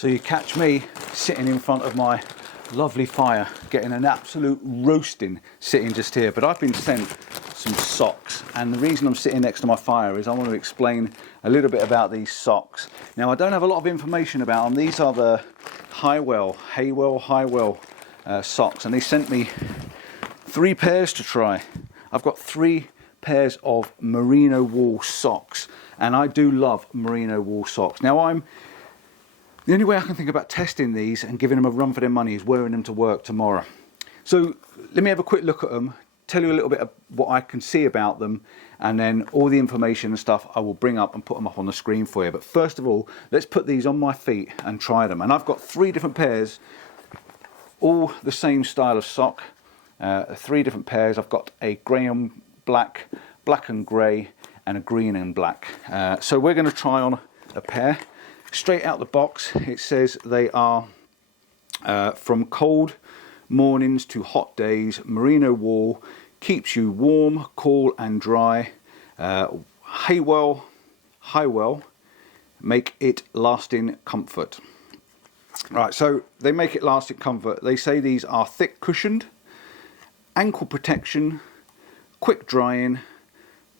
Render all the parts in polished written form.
So you catch me sitting in front of my lovely fire, getting an absolute roasting sitting just here. But I've been sent some socks, and the reason I'm sitting next to my fire is I want to explain a little bit about these socks. Now, I don't have a lot of information about them. These are the Hywell socks, and they sent me 3 pairs to try. I've got 3 pairs of merino wool socks, and I do love merino wool socks. Now, the only way I can think about testing these and giving them a run for their money is wearing them to work tomorrow. So let me have a quick look at them, tell you a little bit of what I can see about them, and then all the information and stuff I will bring up and put them up on the screen for you. But first of all, let's put these on my feet and try them. And I've got 3 different pairs, all the same style of sock. 3 different pairs. I've got a grey and black, black and grey, and a green and black. So we're going to try on a pair. Straight out the box, it says they are from cold mornings to hot days, merino wool, keeps you warm, cool and dry. Hywell, make it lasting comfort. Right, so they make it lasting comfort. They say these are thick cushioned, ankle protection, quick drying,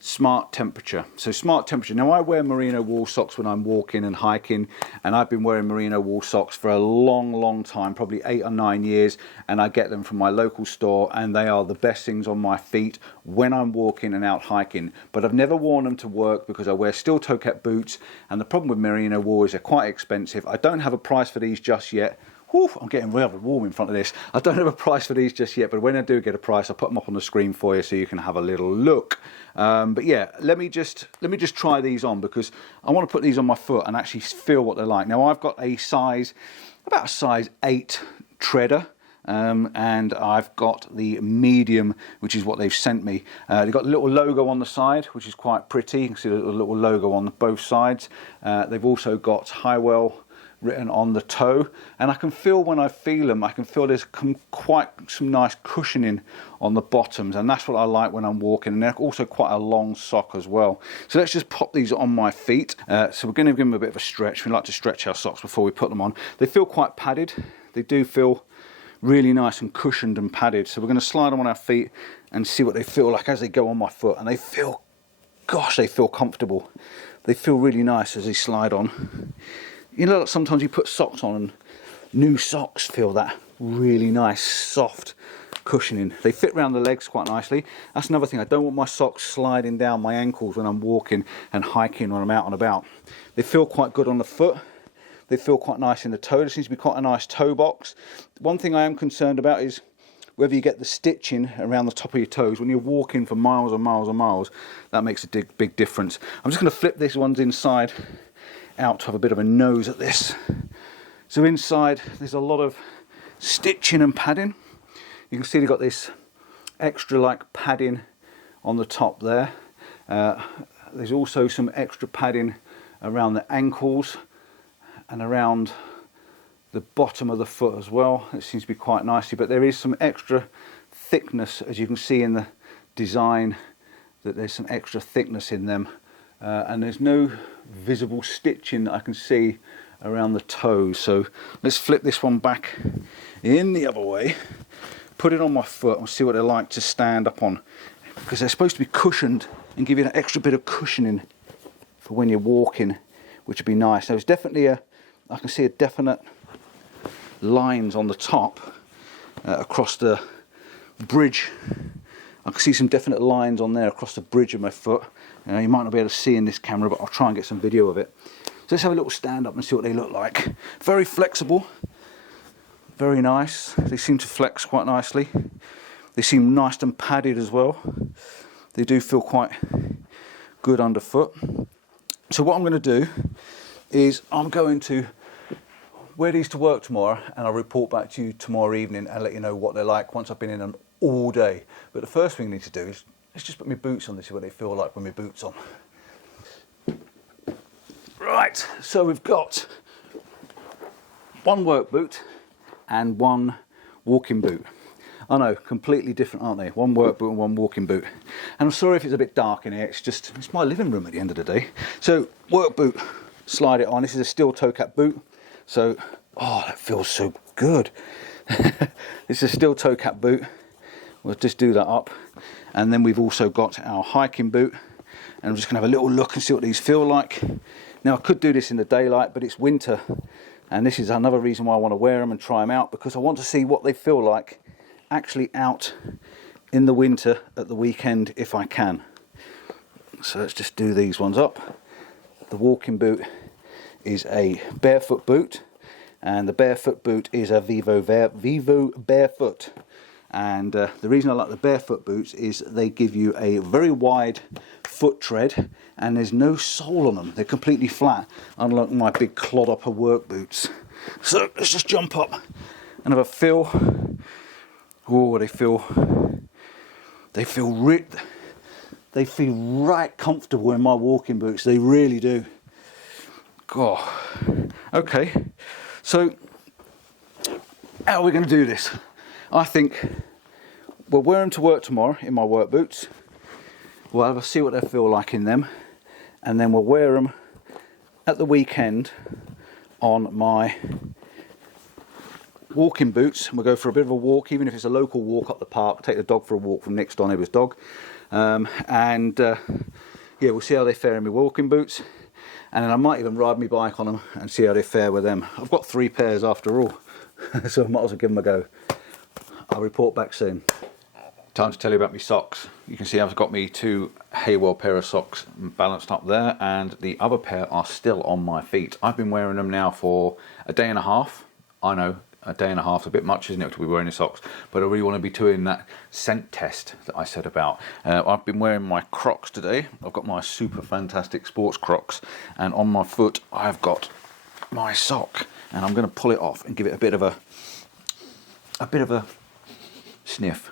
smart temperature. So smart temperature. Now, I wear merino wool socks when I'm walking and hiking, and I've been wearing merino wool socks for a long time, probably 8 or 9 years, and I get them from my local store, and they are the best things on my feet when I'm walking and out hiking. But I've never worn them to work because I wear steel toe cap boots, and the problem with merino wool is they're quite expensive. I don't have a price for these just yet. Whew, I'm getting rather warm in front of this. I don't have a price for these just yet, but when I do get a price, I'll put them up on the screen for you so you can have a little look. But yeah, let me just try these on, because I want to put these on my foot and actually feel what they're like. Now, I've got about a size 8 treader, and I've got the medium, which is what they've sent me. They've got a little logo on the side, which is quite pretty. You can see the little logo on both sides. They've also got Hywell written on the toe, and I can feel when I feel them, I can feel there's quite some nice cushioning on the bottoms, and that's what I like when I'm walking. And they're also quite a long sock as well. So let's just pop these on my feet. So we're going to give them a bit of a stretch. We like to stretch our socks before we put them on. They feel quite padded. They do feel really nice and cushioned and padded. So we're going to slide them on our feet and see what they feel like as they go on my foot. And they feel, gosh, they feel comfortable. They feel really nice as they slide on. You know, sometimes you put socks on and new socks feel that really nice, soft cushioning. They fit around the legs quite nicely. That's another thing. I don't want my socks sliding down my ankles when I'm walking and hiking when I'm out and about. They feel quite good on the foot. They feel quite nice in the toe. There seems to be quite a nice toe box. One thing I am concerned about is whether you get the stitching around the top of your toes. When you're walking for miles and miles and miles, that makes a big difference. I'm just going to flip these ones inside out to have a bit of a nose at this. So inside there's a lot of stitching and padding. You can see they've got this extra like padding on the top there. There's also some extra padding around the ankles and around the bottom of the foot as well. It seems to be quite nicely, but there is some extra thickness, as you can see in the design, that there's some extra thickness in them. And there's no visible stitching that I can see around the toes. So let's flip this one back in the other way, put it on my foot and see what they're like to stand up on, because they're supposed to be cushioned and give you an extra bit of cushioning for when you're walking, which would be nice. There's definitely I can see a definite lines on the top across the bridge. I can see some definite lines on there across the bridge of my foot. You might not be able to see in this camera, but I'll try and get some video of it. So let's have a little stand up and see what they look like. Very flexible, very nice. They seem to flex quite nicely. They seem nice and padded as well. They do feel quite good underfoot. So what I'm going to do is I'm going to wear these to work tomorrow, and I'll report back to you tomorrow evening and let you know what they're like once I've been in them all day. But the first thing I need to do is let's just put my boots on to see what they feel like with my boots on. Right, so we've got one work boot and one walking boot. I know, completely different, aren't they? One work boot and one walking boot. And I'm sorry if it's a bit dark in here, it's my living room at the end of the day. So work boot, slide it on. This is a steel toe cap boot. So, oh, that feels so good. It's a steel toe cap boot. We'll just do that up. And then we've also got our hiking boot. And I'm just gonna have a little look and see what these feel like. Now I could do this in the daylight, but it's winter. And this is another reason why I want to wear them and try them out, because I want to see what they feel like actually out in the winter at the weekend if I can. So let's just do these ones up. The walking boot is a barefoot boot, and the barefoot boot is a Vivo Barefoot. And the reason I like the barefoot boots is they give you a very wide foot tread, and there's no sole on them. They're completely flat, unlike my big clodhopper work boots. So let's just jump up and have a feel. Oh, they feel right comfortable in my walking boots. They really do. God. Okay. So how are we going to do this? I think we'll wear them to work tomorrow in my work boots. We'll have a see what they feel like in them, and then we'll wear them at the weekend on my walking boots. We'll go for a bit of a walk, even if it's a local walk up the park. Take the dog for a walk from next door neighbour's dog, yeah, we'll see how they fare in my walking boots, and then I might even ride my bike on them and see how they fare with them. I've got 3 pairs after all, so I might as well give them a go. I'll report back soon. Time to tell you about my socks. You can see I've got me 2 Hywell pair of socks balanced up there, and the other pair are still on my feet. I've been wearing them now for a day and a half. I know, a day and a half is a bit much, isn't it, to be wearing the socks, but I really want to be doing that scent test that I said about. I've been wearing my Crocs today. I've got my super fantastic sports Crocs, and on my foot I've got my sock, and I'm going to pull it off and give it a bit of a sniff.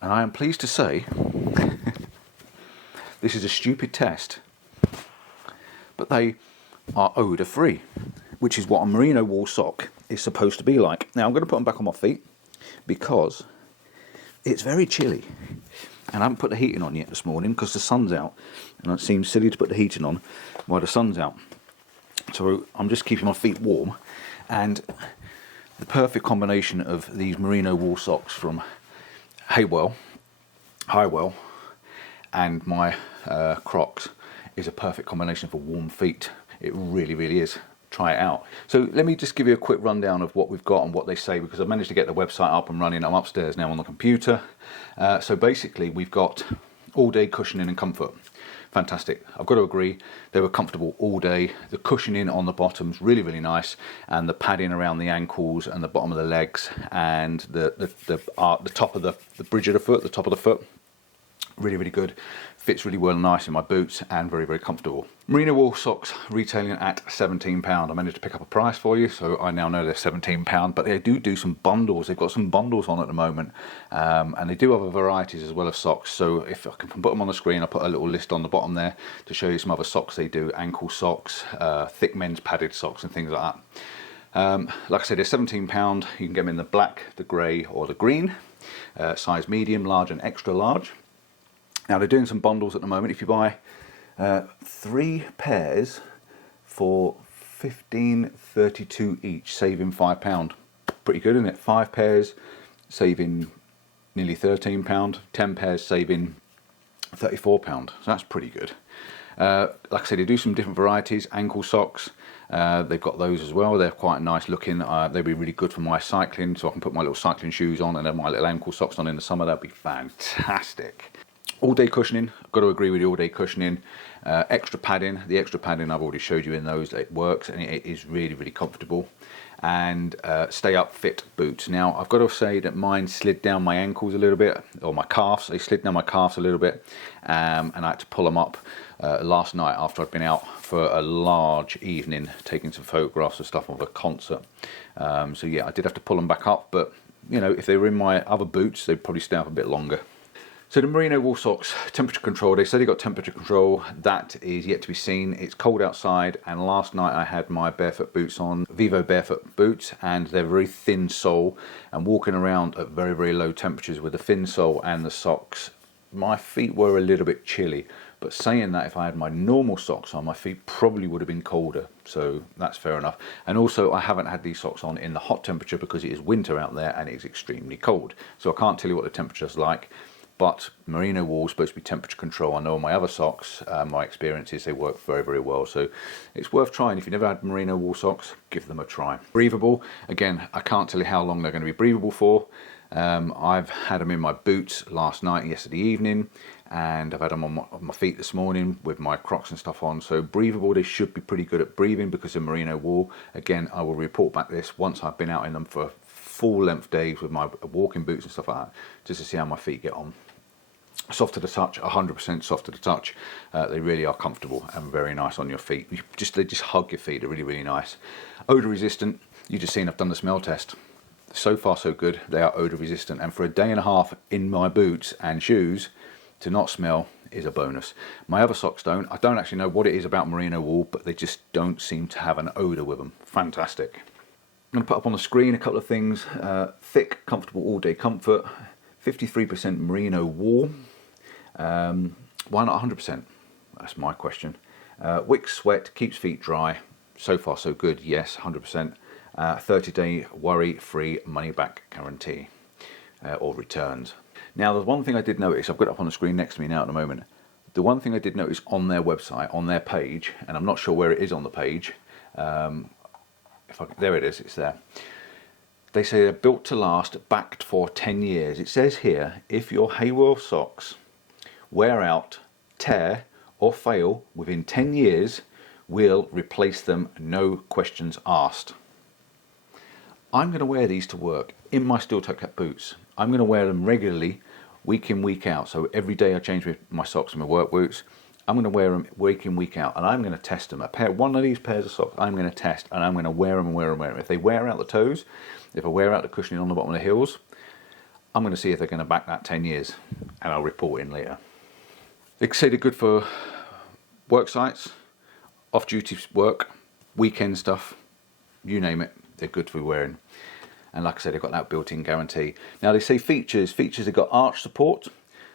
And I am pleased to say this is a stupid test, but they are odour free, which is what a merino wool sock is supposed to be like. Now I'm going to put them back on my feet because it's very chilly, and I haven't put the heating on yet this morning because the sun's out, and it seems silly to put the heating on while the sun's out. So I'm just keeping my feet warm, and the perfect combination of these merino wool socks from Hywell and my Crocs is a perfect combination for warm feet. It really, really is. Try it out. So let me just give you a quick rundown of what we've got and what they say, because I've managed to get the website up and running. I'm upstairs now on the computer. So basically we've got all day cushioning and comfort. Fantastic. I've got to agree, they were comfortable all day. The cushioning on the bottom's really, really nice, and the padding around the ankles and the bottom of the legs and the top of the bridge of the foot, the top of the foot, really, really good. Fits really well and nice in my boots, and very, very comfortable. Merino wool socks retailing at £17. I managed to pick up a price for you, so I now know they're £17, but they do some bundles. They've got some bundles on at the moment, and they do have a varieties as well of socks. So if I can put them on the screen, I'll put a little list on the bottom there to show you some other socks they do. Ankle socks, thick men's padded socks and things like that. Like I said, they're £17. You can get them in the black, the grey or the green, size medium, large and extra large. Now they're doing some bundles at the moment. If you buy 3 pairs for £15.32 each, saving £5. Pretty good, isn't it? 5 pairs saving nearly £13. 10 pairs saving £34. So that's pretty good. Like I said, they do some different varieties. Ankle socks, they've got those as well. They're quite nice looking. They'd be really good for my cycling, so I can put my little cycling shoes on and then my little ankle socks on in the summer. That'd be fantastic. All day cushioning, I've got to agree with you, all day cushioning. Extra padding, the extra padding I've already showed you in those, it works and it is really, really comfortable. And stay up fit boots. Now I've got to say that mine slid down my ankles a little bit, or my calves, they slid down my calves a little bit, and I had to pull them up last night after I'd been out for a large evening taking some photographs and stuff of a concert. So yeah, I did have to pull them back up, but you know, if they were in my other boots, they'd probably stay up a bit longer. So the merino wool socks, temperature control, they said they got temperature control. That is yet to be seen. It's cold outside, and last night I had my barefoot boots on, Vivo barefoot boots, and they're very thin sole, and walking around at very, very low temperatures with the thin sole and the socks, my feet were a little bit chilly, But saying that, if I had my normal socks on, my feet probably would have been colder, so that's fair enough. And also, I haven't had these socks on in the hot temperature because it is winter out there and it is extremely cold. So I can't tell you what the temperature's like, but merino wool is supposed to be temperature control. I know my other socks, my experience is they work very, very well. So it's worth trying. If you've never had merino wool socks, give them a try. Breathable, again, I can't tell you how long they're going to be breathable for. I've had them in my boots last night and yesterday evening, and I've had them on my feet this morning with my Crocs and stuff on. So breathable, they should be pretty good at breathing because of merino wool. Again, I will report back this once I've been out in them for full length days with my walking boots and stuff like that, just to see how my feet get on. Soft to the touch, 100% soft to the touch. They really are comfortable and very nice on your feet. They just hug your feet. They're really, really nice. Odor resistant. You just seen I've done the smell test. So far so good. They are odor resistant, and for a day and a half in my boots and shoes to not smell is a bonus. My other socks don't. I don't actually know what it is about merino wool, but they just don't seem to have an odor with them. Fantastic. I'm going to put up on the screen a couple of things. Thick, comfortable all-day comfort. 53% merino wool. Why not 100%? That's my question. Wicks sweat, keeps feet dry. So far so good. Yes, 100%. 30-day worry-free money-back guarantee or returns. Now, there's one thing I did notice. I've got it up on the screen next to me now at the moment. The one thing I did notice on their website, on their page, and I'm not sure where it is on the page. There it is. It's there. They say they're built to last, backed for 10 years. It says here, if your Hywell socks wear out, tear, or fail within 10 years, we'll replace them, no questions asked. I'm going to wear these to work in my steel-toe cap boots. I'm going to wear them regularly, week in, week out. So every day I change my socks and my work boots. I'm going to wear them week in, week out, and I'm going to test them. One of these pairs of socks I'm going to test, and I'm going to wear them and wear them and wear them. If they wear out the toes, if I wear out the cushioning on the bottom of the heels, I'm going to see if they're going to back that 10 years, and I'll report in later. They say they're good for work sites, off-duty work, weekend stuff, you name it, they're good for wearing. And like I said, they've got that built-in guarantee. Now they say features. They've got arch support,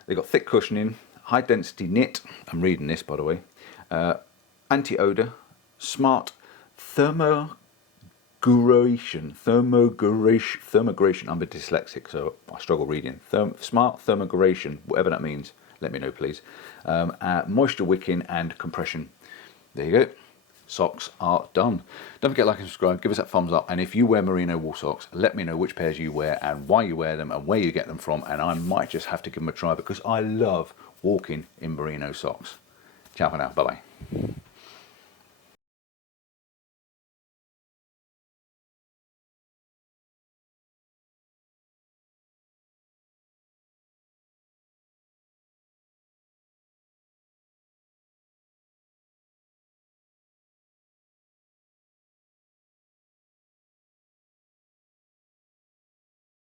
they've got thick cushioning, high density knit, I'm reading this by the way, anti-odor, smart thermogration, I'm a dyslexic so I struggle reading, smart thermogration, whatever that means, let me know please, moisture wicking and compression. There you go. Socks are done. Don't forget to like and subscribe, give us that thumbs up, and if you wear merino wool socks, let me know which pairs you wear and why you wear them and where you get them from, and I might just have to give them a try because I love walking in merino socks. Ciao for now, bye bye.